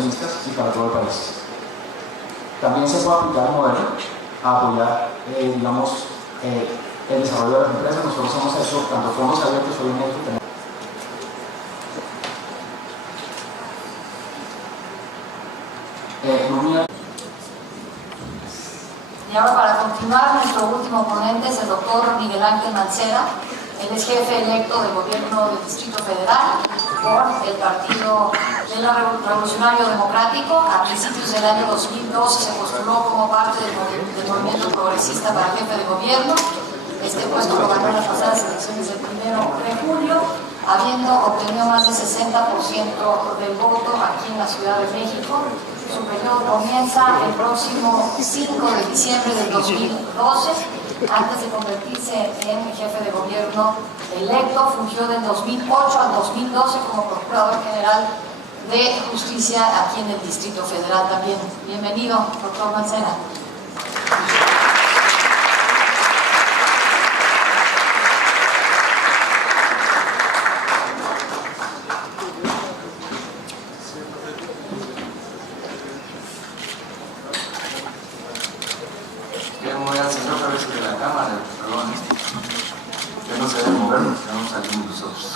inversionistas y para todo el país. También se puede aplicar el modelo a apoyar, digamos, el desarrollo de las empresas. Nosotros hemos hecho tanto fondos abiertos, obviamente, tenemos y ahora, para continuar, nuestro último ponente es el doctor Miguel Ángel Mancera. Él es jefe electo del gobierno del Distrito Federal por el Partido Revolucionario Democrático. A principios del año 2012 se postuló como parte del movimiento progresista para jefe de gobierno. Este puesto lo ganó en las pasadas elecciones del 1 de julio, habiendo obtenido más del 60% del voto aquí en la Ciudad de México. Su periodo comienza el próximo 5 de diciembre del 2012. Antes de convertirse en jefe de gobierno electo, fungió del 2008 al 2012 como Procurador General de Justicia aquí en el Distrito Federal también. Bienvenido, doctor Mancera.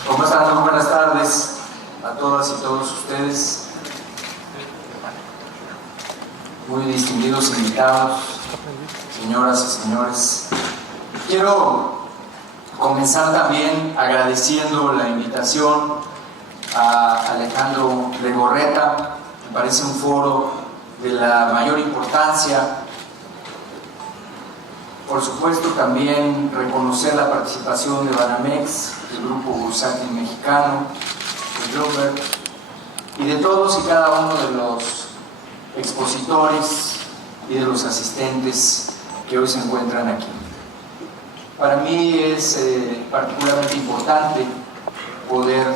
¿Cómo están? Muy buenas tardes a todas y todos ustedes, muy distinguidos invitados, señoras y señores. Quiero comenzar también agradeciendo la invitación a Alejandro Legorreta. Me parece un foro de la mayor importancia. Por supuesto, también reconocer la participación de Banamex, del Grupo Bursátil Mexicano, de Bloomberg y de todos y cada uno de los expositores y de los asistentes que hoy se encuentran aquí. Para mí es particularmente importante poder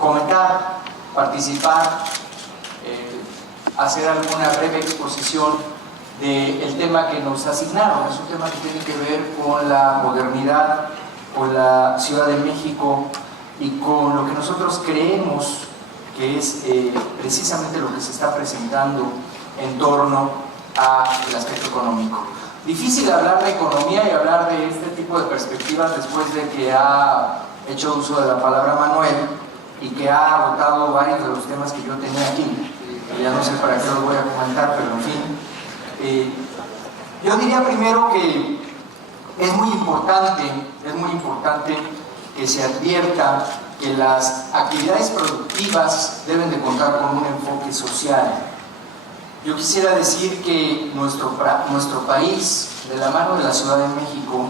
comentar, participar, hacer alguna breve exposición del tema que nos asignaron. Es un tema que tiene que ver con la modernidad, con la Ciudad de México y con lo que nosotros creemos que es precisamente lo que se está presentando en torno al aspecto económico. Difícil hablar de economía y hablar de este tipo de perspectivas después de que ha hecho uso de la palabra Manuel y que ha agotado varios de los temas que yo tenía aquí. Ya no sé para qué los voy a comentar, pero en fin. Yo diría primero que es muy importante que se advierta que las actividades productivas deben de contar con un enfoque social. Yo quisiera decir que nuestro país, de la mano de la Ciudad de México,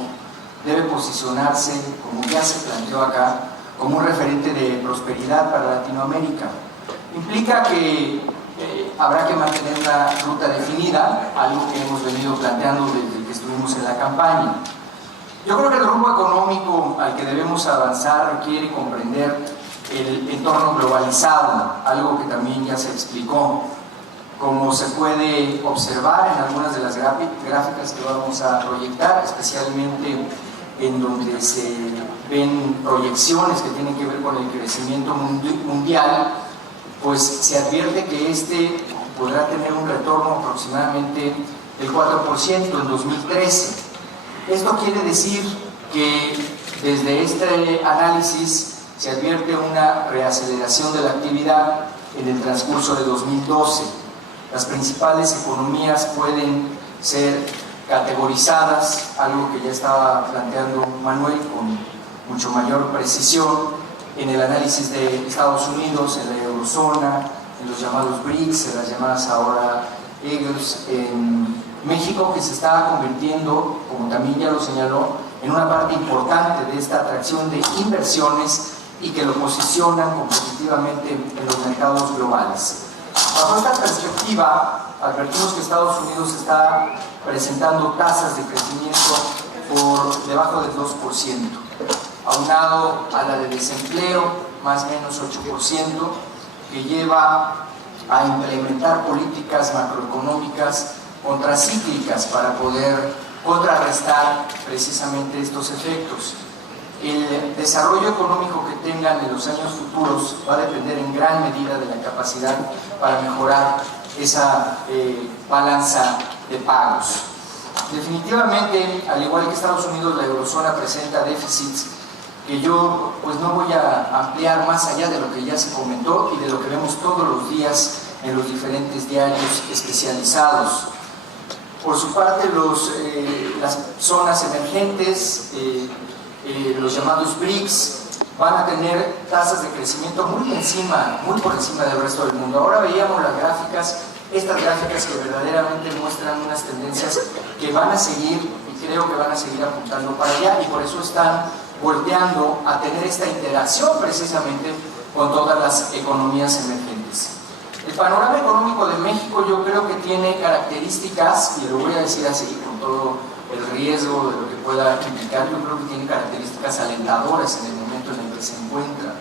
debe posicionarse, como ya se planteó acá, como un referente de prosperidad para Latinoamérica. Implica que habrá que mantener una ruta definida, algo que hemos venido planteando desde que estuvimos en la campaña. Yo creo que el rumbo económico al que debemos avanzar requiere comprender el entorno globalizado, algo que también ya se explicó, como se puede observar en algunas de las gráficas que vamos a proyectar, especialmente en donde se ven proyecciones que tienen que ver con el crecimiento mundial. Pues se advierte que este podrá tener un retorno aproximadamente del 4% en 2013. Esto quiere decir que desde este análisis se advierte una reaceleración de la actividad en el transcurso de 2012. Las principales economías pueden ser categorizadas, algo que ya estaba planteando Manuel con mucho mayor precisión, en el análisis de Estados Unidos, en la eurozona, en los llamados BRICS, en las llamadas ahora EGLs, en México, que se está convirtiendo, como también ya lo señaló, en una parte importante de esta atracción de inversiones y que lo posicionan competitivamente en los mercados globales. Bajo esta perspectiva, advertimos que Estados Unidos está presentando tasas de crecimiento por debajo del 2%. Aunado a la de desempleo, más o menos 8%, que lleva a implementar políticas macroeconómicas contracíclicas para poder contrarrestar precisamente estos efectos. el desarrollo económico que tengan en los años futuros va a depender en gran medida de la capacidad para mejorar esa balanza de pagos. Definitivamente, al igual que Estados Unidos, la eurozona presenta déficits que yo pues no voy a ampliar más allá de lo que ya se comentó y de lo que vemos todos los días en los diferentes diarios especializados. Por su parte, las zonas emergentes, los llamados BRICS, van a tener tasas de crecimiento muy por encima del resto del mundo. Ahora veíamos las gráficas, estas gráficas que verdaderamente muestran unas tendencias que van a seguir, y creo que van a seguir apuntando para allá, y por eso están volteando a tener esta interacción precisamente con todas las economías emergentes. El panorama económico de México yo creo que tiene características, y lo voy a decir así con todo el riesgo de lo que pueda implicar, yo creo que tiene características alentadoras en el momento en el que se encuentra.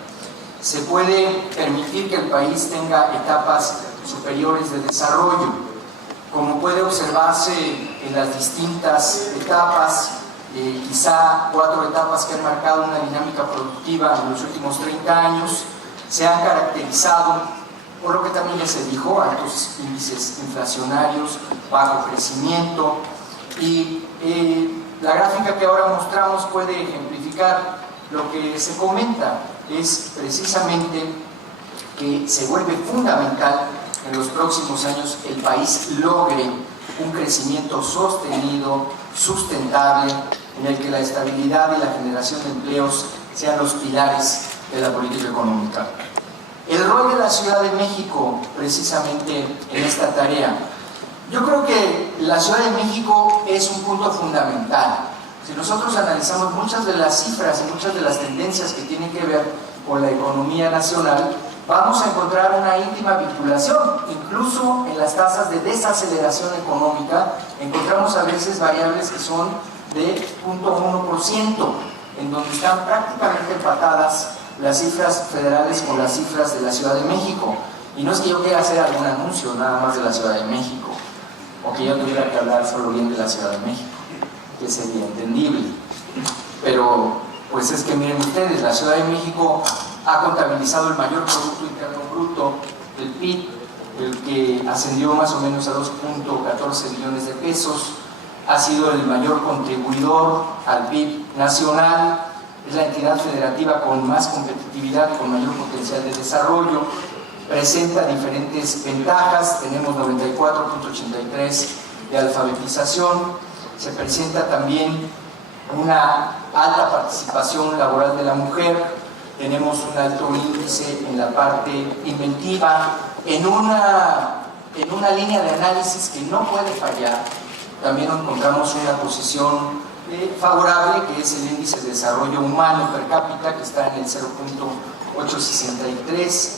Se puede permitir que el país tenga etapas superiores de desarrollo, como puede observarse en las distintas etapas, quizá 4 etapas que han marcado una dinámica productiva en los últimos 30 años, se han caracterizado por lo que también ya se dijo, altos índices inflacionarios, bajo crecimiento, y la gráfica que ahora mostramos puede ejemplificar lo que se comenta, es precisamente que se vuelve fundamental en los próximos años el país logre un crecimiento sostenido, sustentable, en el que la estabilidad y la generación de empleos sean los pilares de la política económica. El rol de la Ciudad de México, precisamente en esta tarea. Yo creo que la Ciudad de México es un punto fundamental. Si nosotros analizamos muchas de las cifras y muchas de las tendencias que tienen que ver con la economía nacional, vamos a encontrar una íntima vinculación. Incluso en las tasas de desaceleración económica, encontramos a veces variables que son de 0.1%, en donde están prácticamente empatadas las cifras federales con las cifras de la Ciudad de México. Y no es que yo quiera hacer algún anuncio nada más de la Ciudad de México, o que yo tuviera que hablar solo bien de la Ciudad de México, que sería entendible. Pero, pues es que miren ustedes, la Ciudad de México ha contabilizado el mayor Producto Interno Bruto, el PIB, el que ascendió más o menos a 2.14 billones de pesos, ha sido el mayor contribuidor al PIB nacional, es la entidad federativa con más competitividad, con mayor potencial de desarrollo, presenta diferentes ventajas, tenemos 94.83 de alfabetización, se presenta también una alta participación laboral de la mujer, tenemos un alto índice en la parte inventiva, en una línea de análisis que no puede fallar. También encontramos una posición favorable, que es el índice de desarrollo humano per cápita, que está en el 0.863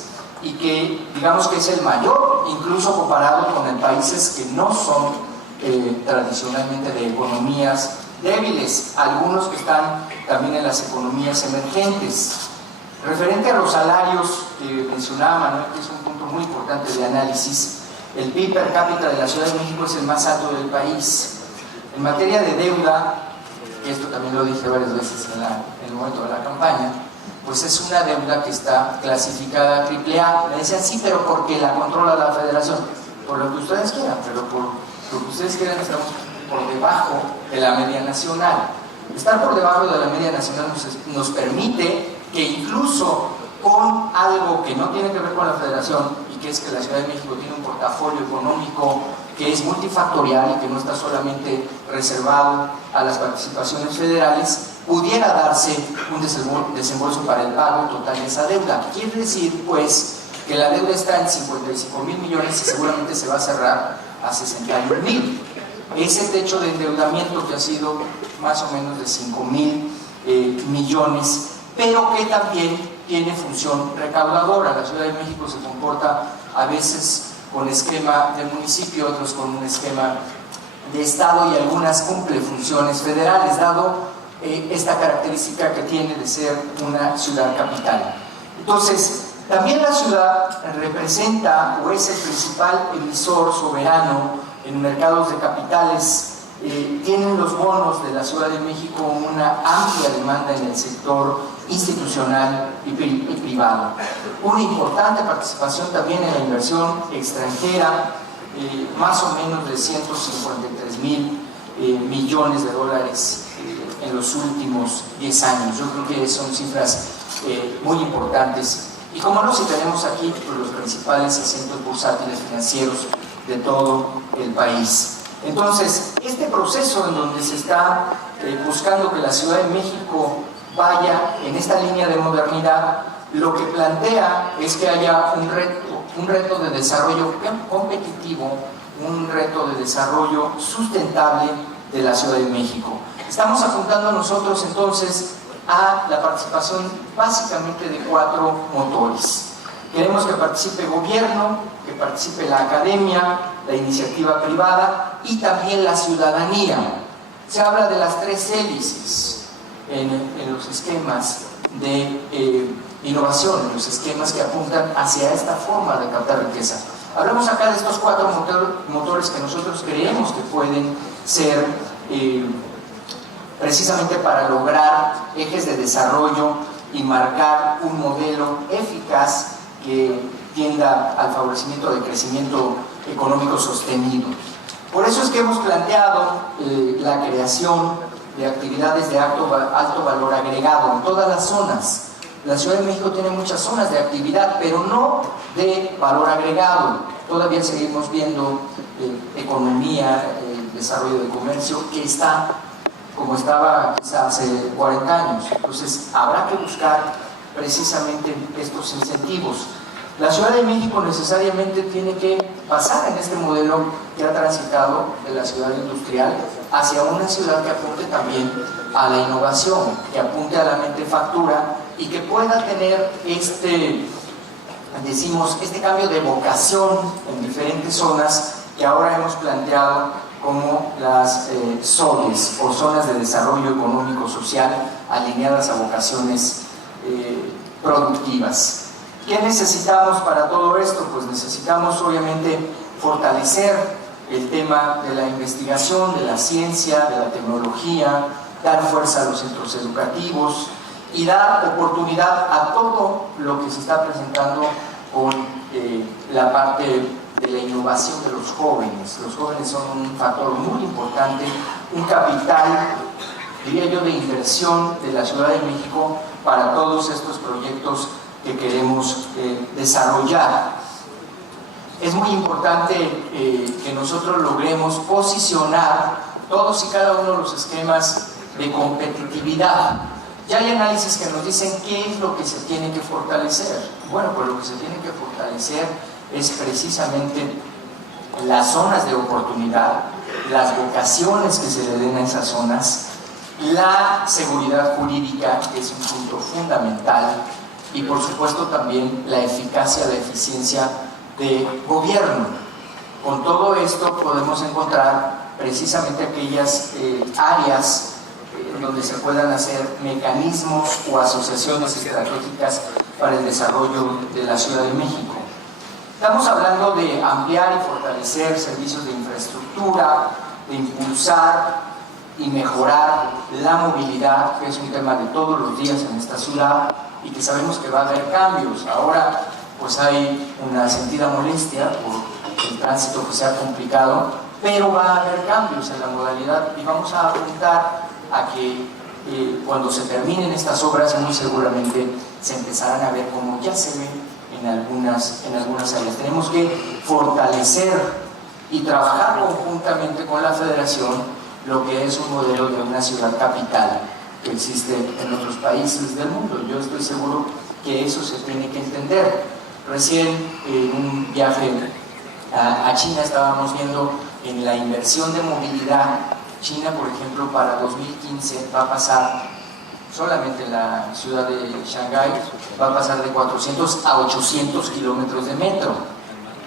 y que digamos que es el mayor, incluso comparado con países que no son tradicionalmente de economías débiles, algunos que están también en las economías emergentes. Referente a los salarios que mencionaba Manuel, que es un punto muy importante de análisis, el PIB per cápita de la Ciudad de México es el más alto del país. En materia de deuda, y esto también lo dije varias veces en el momento de la campaña, pues es una deuda que está clasificada AAA. Me decían, sí, pero porque la controla la Federación. Por lo que ustedes quieran, pero por lo que ustedes quieran, estamos por debajo de la media nacional. Estar por debajo de la media nacional nos permite que incluso con algo que no tiene que ver con la Federación, y que es que la Ciudad de México tiene un portafolio económico que es multifactorial y que no está solamente reservado a las participaciones federales, pudiera darse un desembolso para el pago total de esa deuda. Quiere decir, pues, que la deuda está en 55,000 millones y seguramente se va a cerrar a 61,000. Ese techo de endeudamiento que ha sido más o menos de 5,000 millones, pero que también tiene función recaudadora. La Ciudad de México se comporta a veces con esquema de municipio, otros con un esquema de Estado, y algunas cumple funciones federales, dado esta característica que tiene de ser una ciudad capital. Entonces, también la ciudad representa o es el principal emisor soberano en mercados de capitales tienen los bonos de la Ciudad de México una amplia demanda en el sector institucional y privado. Una importante participación también en la inversión extranjera, más o menos de 153,000 millones de dólares en los últimos 10 años. Yo creo que son cifras muy importantes. Y como no, si tenemos aquí pues, los principales asientos bursátiles financieros de todo el país. Entonces, este proceso en donde se está buscando que la Ciudad de México vaya en esta línea de modernidad, lo que plantea es que haya un reto de desarrollo competitivo, un reto de desarrollo sustentable de la Ciudad de México. Estamos apuntando nosotros entonces a la participación básicamente de 4 motores. Queremos que participe el gobierno, que participe la academia, la iniciativa privada y también la ciudadanía. Se habla de las 3 hélices en los esquemas de innovación, en los esquemas que apuntan hacia esta forma de captar riqueza. Hablamos acá de estos 4 motores que nosotros creemos que pueden ser precisamente para lograr ejes de desarrollo y marcar un modelo eficaz que tienda al favorecimiento del crecimiento económico sostenido. Por eso es que hemos planteado la creación de actividades de alto valor agregado en todas las zonas. La Ciudad de México tiene muchas zonas de actividad, pero no de valor agregado. Todavía seguimos viendo economía, desarrollo de comercio, que está como estaba quizás hace 40 años. Entonces, habrá que buscar precisamente estos incentivos. La Ciudad de México necesariamente tiene que pasar en este modelo que ha transitado de la ciudad industrial hacia una ciudad que apunte también a la innovación, que apunte a la manufactura y que pueda tener este cambio de vocación en diferentes zonas que ahora hemos planteado como las ZODES o zonas de desarrollo económico social alineadas a vocaciones productivas. ¿Qué necesitamos para todo esto? Pues necesitamos obviamente fortalecer el tema de la investigación, de la ciencia, de la tecnología, dar fuerza a los centros educativos y dar oportunidad a todo lo que se está presentando con la parte de la innovación de los jóvenes. Los jóvenes son un factor muy importante, un capital, diría yo, de inversión de la Ciudad de México para todos estos proyectos que queremos desarrollar. Es muy importante que nosotros logremos posicionar todos y cada uno de los esquemas de competitividad. Ya hay análisis que nos dicen qué es lo que se tiene que fortalecer. Bueno, pues lo que se tiene que fortalecer es precisamente las zonas de oportunidad, las vocaciones que se le den a esas zonas, la seguridad jurídica, que es un punto fundamental, y por supuesto también la eficacia, la eficiencia de gobierno. Con todo esto podemos encontrar precisamente aquellas áreas donde se puedan hacer mecanismos o asociaciones estratégicas para el desarrollo de la Ciudad de México. Estamos hablando de ampliar y fortalecer servicios de infraestructura, de impulsar y mejorar la movilidad, que es un tema de todos los días en esta ciudad y que sabemos que va a haber cambios. Ahora pues hay una sentida molestia por el tránsito que se ha complicado, pero va a haber cambios en la modalidad y vamos a apuntar a que cuando se terminen estas obras muy seguramente se empezarán a ver como ya se ve en algunas áreas. Tenemos que fortalecer y trabajar conjuntamente con la Federación lo que es un modelo de una ciudad capital que existe en otros países del mundo. Yo estoy seguro que eso se tiene que entender. Recién en un viaje a China estábamos viendo en la inversión de movilidad. China, por ejemplo, para 2015 va a pasar, solamente en la ciudad de Shanghái, va a pasar de 400 a 800 kilómetros de metro.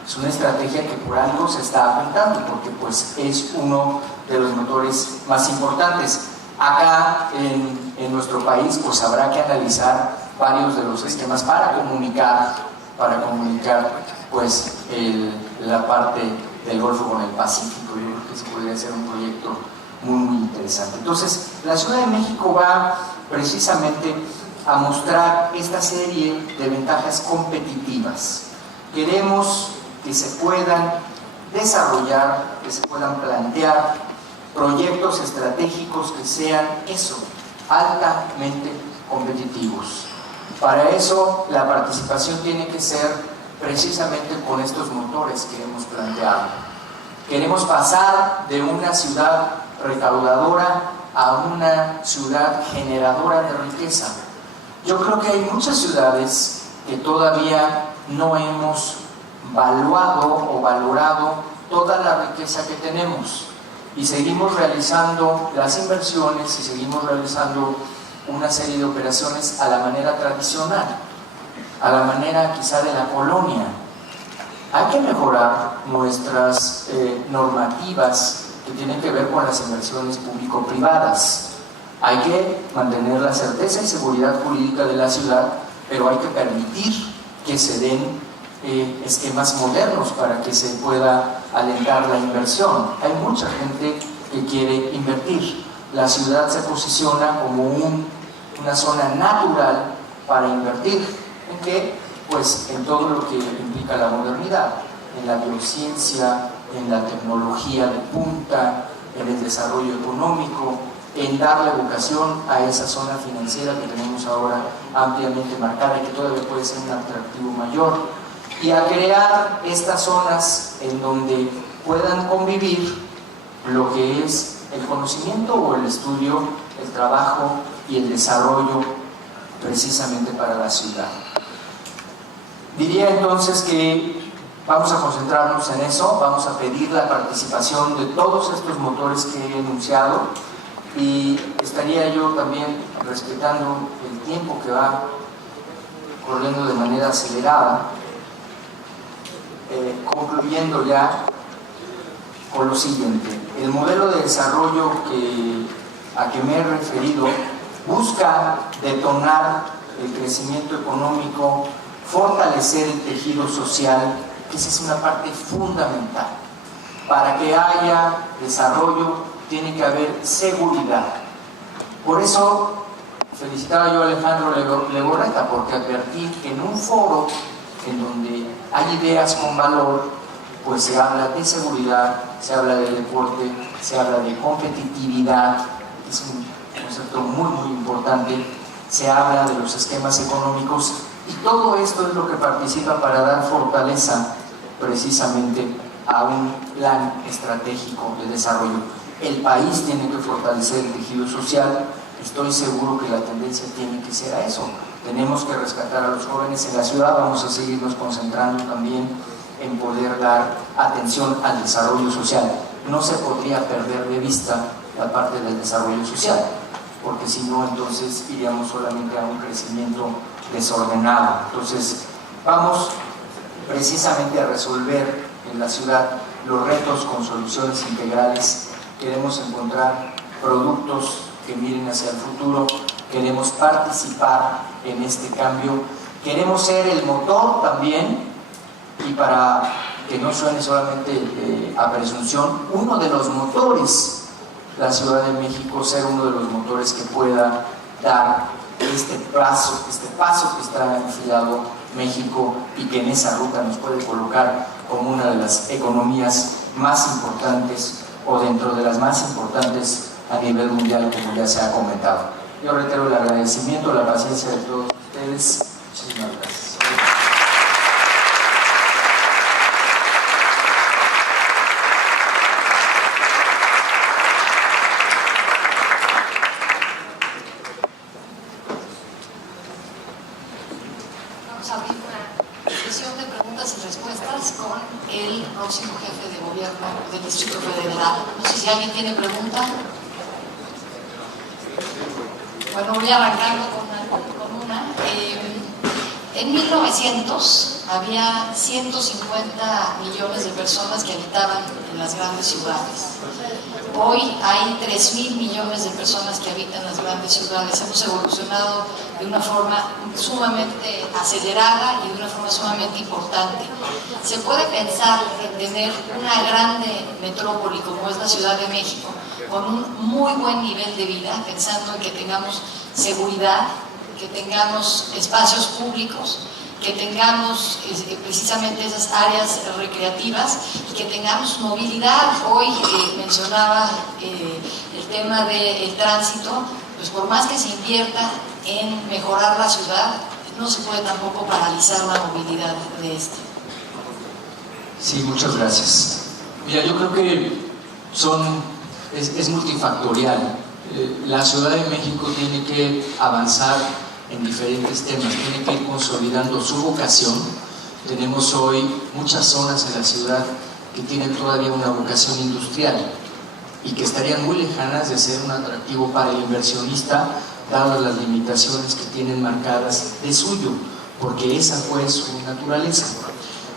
Es una estrategia que por algo se está apuntando, porque pues es uno de los motores más importantes. Acá en nuestro país pues habrá que analizar varios de los esquemas para comunicar pues la parte del Golfo con el Pacífico. Yo creo que se podría hacer un proyecto muy interesante. Entonces, la Ciudad de México va precisamente a mostrar esta serie de ventajas competitivas. Queremos que se puedan desarrollar, que se puedan plantear proyectos estratégicos que sean eso, altamente competitivos. Para eso la participación tiene que ser precisamente con estos motores que hemos planteado. Queremos pasar de una ciudad recaudadora a una ciudad generadora de riqueza. Yo creo que hay muchas ciudades que todavía no hemos valuado o valorado toda la riqueza que tenemos, y seguimos realizando las inversiones y seguimos realizando una serie de operaciones a la manera tradicional, a la manera quizá de la colonia. Hay que mejorar nuestras normativas que tienen que ver con las inversiones público-privadas. Hay que mantener la certeza y seguridad jurídica de la ciudad, pero hay que permitir que se den esquemas modernos para que se pueda alentar la inversión. Hay mucha gente que quiere invertir. La ciudad se posiciona como una zona natural para invertir. ¿En qué? Pues en todo lo que implica la modernidad, en la biociencia, en la tecnología de punta, en el desarrollo económico, en darle vocación a esa zona financiera que tenemos ahora ampliamente marcada y que todavía puede ser un atractivo mayor, y a crear estas zonas en donde puedan convivir lo que es el conocimiento o el estudio, el trabajo y el desarrollo precisamente para la ciudad. Diría entonces que vamos a concentrarnos en eso, vamos a pedir la participación de todos estos motores que he enunciado, y estaría yo también respetando el tiempo que va corriendo de manera acelerada, concluyendo ya con lo siguiente. El modelo de desarrollo a que me he referido busca detonar el crecimiento económico, fortalecer el tejido social, que esa es una parte fundamental. Para que haya desarrollo tiene que haber seguridad. Por eso felicitaba yo a Alejandro Legorreta, porque advertí que en un foro en donde hay ideas con valor, pues se habla de seguridad, se habla de deporte, se habla de competitividad, es un concepto muy muy importante, se habla de los esquemas económicos, y todo esto es lo que participa para dar fortaleza precisamente a un plan estratégico de desarrollo. El país tiene que fortalecer el tejido social. Estoy seguro que la tendencia tiene que ser a eso. Tenemos que rescatar a los jóvenes en la ciudad. Vamos a seguirnos concentrando también en poder dar atención al desarrollo social. No se podría perder de vista la parte del desarrollo social, porque si no, entonces iríamos solamente a un crecimiento desordenado. Entonces, vamos precisamente a resolver en la ciudad los retos con soluciones integrales. Queremos encontrar productos que miren hacia el futuro, queremos participar en este cambio, queremos ser el motor también, y para que no suene solamente a presunción, uno de los motores, la Ciudad de México ser uno de los motores que pueda dar este paso que está enfilado México, y que en esa ruta nos puede colocar como una de las economías más importantes, o dentro de las más importantes a nivel mundial, como ya se ha comentado. Yo reitero el agradecimiento, la paciencia de todos ustedes. Muchísimas gracias. Vamos a abrir una sesión de preguntas y respuestas con el próximo jefe de gobierno del Distrito Federal. No sé si alguien tiene pregunta. Bueno, voy arrancando con una. En 1900 había 150 millones de personas que habitaban en las grandes ciudades. Hoy hay 3.000 millones de personas que habitan en las grandes ciudades. Hemos evolucionado de una forma sumamente acelerada y de una forma sumamente importante. Se puede pensar en tener una grande metrópoli como es la Ciudad de México, con un muy buen nivel de vida, pensando en que tengamos seguridad, que tengamos espacios públicos, que tengamos precisamente esas áreas recreativas y que tengamos movilidad. Hoy mencionaba el tema del tránsito, pues por más que se invierta en mejorar la ciudad, no se puede tampoco paralizar una movilidad de esta. Sí, muchas gracias. Mira, yo creo que es multifactorial. La Ciudad de México tiene que avanzar en diferentes temas, tiene que ir consolidando su vocación. Tenemos hoy muchas zonas en la ciudad que tienen todavía una vocación industrial y que estarían muy lejanas de ser un atractivo para el inversionista, dadas las limitaciones que tienen marcadas de suyo, porque esa fue su naturaleza.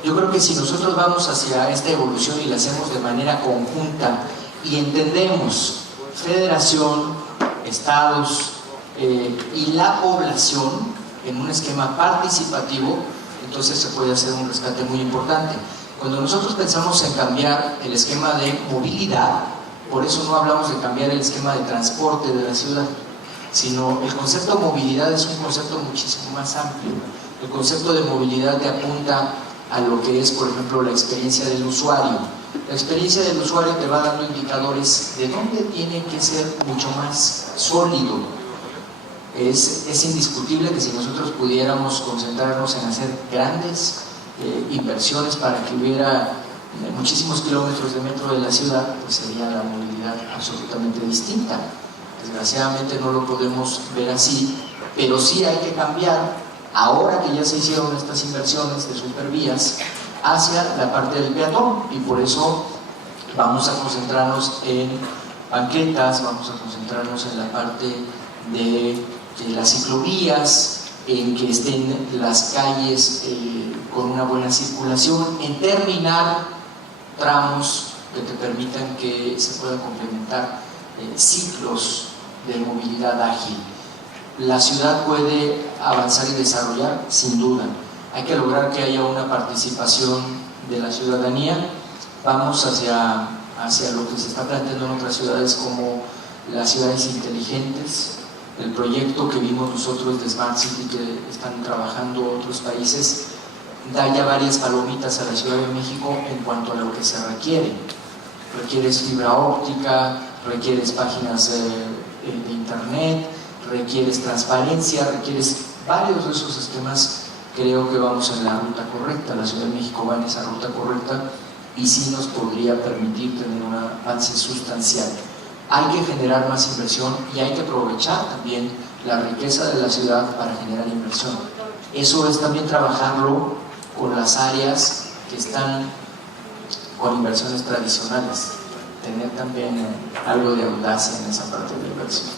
Yo creo que si nosotros vamos hacia esta evolución y la hacemos de manera conjunta y entendemos federación, estados y la población en un esquema participativo, entonces se puede hacer un rescate muy importante. Cuando nosotros pensamos en cambiar el esquema de movilidad, por eso no hablamos de cambiar el esquema de transporte de la ciudad, sino el concepto de movilidad es un concepto muchísimo más amplio. El concepto de movilidad te apunta a lo que es, por ejemplo, la experiencia del usuario. La experiencia del usuario te va dando indicadores de dónde tiene que ser mucho más sólido. Es indiscutible que si nosotros pudiéramos concentrarnos en hacer grandes inversiones para que hubiera muchísimos kilómetros de metro de la ciudad, pues sería la movilidad absolutamente distinta. Desgraciadamente no lo podemos ver así, pero sí hay que cambiar, ahora que ya se hicieron estas inversiones de supervías, hacia la parte del peatón, y por eso vamos a concentrarnos en banquetas, vamos a concentrarnos en la parte de las ciclovías, en que estén las calles con una buena circulación, en terminar tramos que te permitan que se puedan complementar ciclos de movilidad ágil. La ciudad puede avanzar y desarrollar, sin duda. Hay que lograr que haya una participación de la ciudadanía. Vamos hacia lo que se está planteando en otras ciudades como las ciudades inteligentes. El proyecto que vimos nosotros de Smart City que están trabajando otros países da ya varias palomitas a la Ciudad de México en cuanto a lo que se requiere. Requieres fibra óptica, requieres páginas de internet, requieres transparencia, requieres varios de esos esquemas. Creo que vamos en la ruta correcta, la Ciudad de México va en esa ruta correcta y sí nos podría permitir tener un avance sustancial. Hay que generar más inversión y hay que aprovechar también la riqueza de la ciudad para generar inversión. Eso es también trabajarlo con las áreas que están con inversiones tradicionales, tener también algo de audacia en esa parte de la inversión.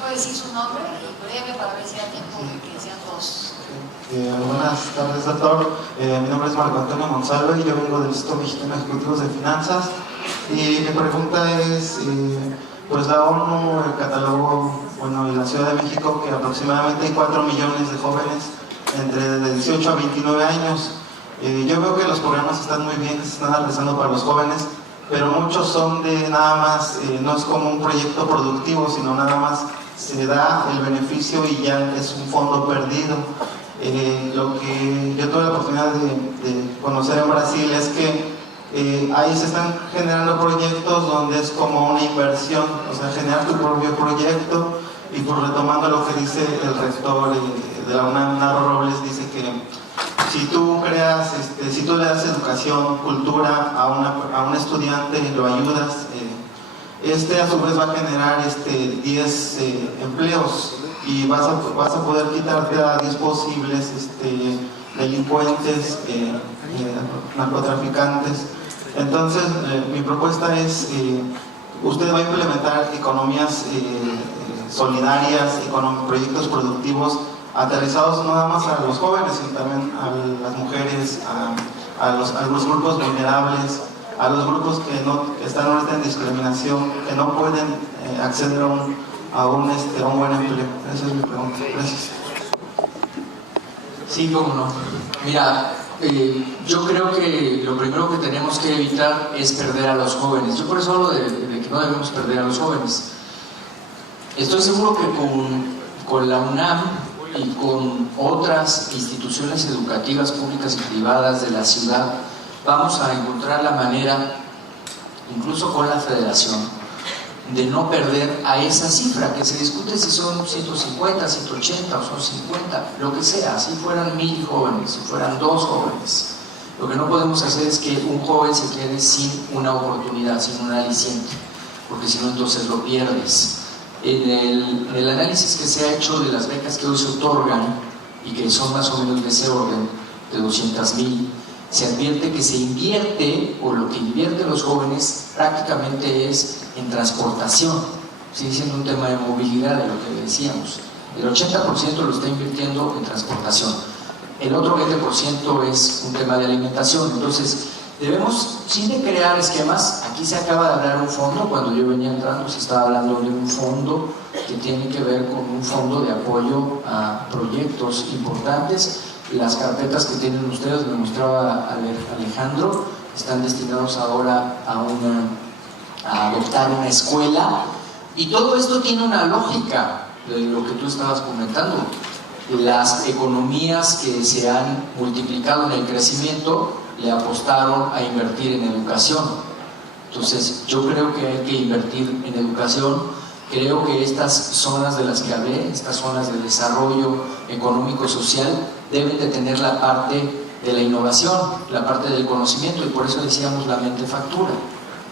¿Puede decir su nombre y breve para ver si hay tiempo de que sean dos? Buenas tardes, doctor. Mi nombre es Marco Antonio Monsalve y yo vengo del Instituto Mexicano de Ejecutivos de Finanzas. Y mi pregunta es, pues la ONU catalogó, en la Ciudad de México, que aproximadamente hay 4 millones de jóvenes entre 18 a 29 años. Yo veo que los programas están muy bien, que se están realizando para los jóvenes, pero muchos son de nada más, no es como un proyecto productivo, sino nada más se da el beneficio y ya es un fondo perdido. Lo que yo tuve la oportunidad de conocer en Brasil es que ahí se están generando proyectos donde es como una inversión, o sea, generar tu propio proyecto. Y por retomando lo que dice el rector de la UNAM, Narro Robles, dice que si tú creas, si tú le das educación, cultura a un estudiante, lo ayudas, a su vez va a generar 10 empleos y vas a poder quitarte a 10 posibles delincuentes, narcotraficantes. Entonces, mi propuesta es, usted va a implementar economías solidarias, proyectos productivos aterrizados no nada más a los jóvenes, sino también a las mujeres, a los grupos vulnerables, a los grupos que están ahorita en discriminación, que no pueden acceder a un buen empleo. Esa es mi pregunta. Gracias. Sí, cómo no. Mira, Yo creo que lo primero que tenemos que evitar es perder a los jóvenes. Yo por eso hablo de que no debemos perder a los jóvenes. Estoy seguro que con la UNAM y con otras instituciones educativas públicas y privadas de la ciudad vamos a encontrar la manera, incluso con la federación, de no perder a esa cifra que se discute si son 150, 180 o son 50, lo que sea, si fueran 1000 jóvenes, si fueran 2 jóvenes. Lo que no podemos hacer es que un joven se quede sin una oportunidad, sin un aliciente, porque si no entonces lo pierdes. En el análisis que se ha hecho de las becas que hoy se otorgan y que son más o menos de ese orden, de 200,000, se advierte que se invierte, o lo que invierten los jóvenes prácticamente es en transportación, sigue siendo un tema de movilidad, de lo que decíamos. El 80% lo está invirtiendo en transportación, el otro 20% es un tema de alimentación. Entonces debemos, sin de crear esquemas, aquí se acaba de hablar un fondo, cuando yo venía entrando se estaba hablando de un fondo que tiene que ver con un fondo de apoyo a proyectos importantes. Las carpetas que tienen ustedes, me mostraba Alejandro, están destinados ahora a adoptar una escuela, y todo esto tiene una lógica de lo que tú estabas comentando. Las economías que se han multiplicado en el crecimiento le apostaron a invertir en educación. Entonces yo creo que hay que invertir en educación. Creo que estas zonas de las que hablé, estas zonas de desarrollo económico-social, deben de tener la parte de la innovación, la parte del conocimiento, y por eso decíamos la mentefactura,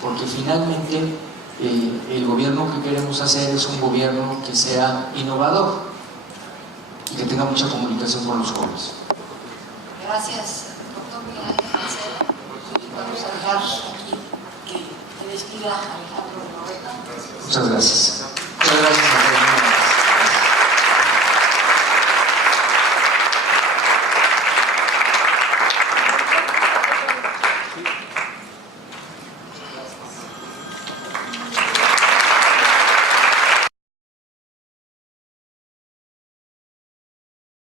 porque finalmente el gobierno que queremos hacer es un gobierno que sea innovador y que tenga mucha comunicación con los jóvenes. Gracias, doctor Miguel Ángel Mancera. Vamos a dejar aquí que te despida Alejandro Roberto. Muchas gracias. Muchas gracias.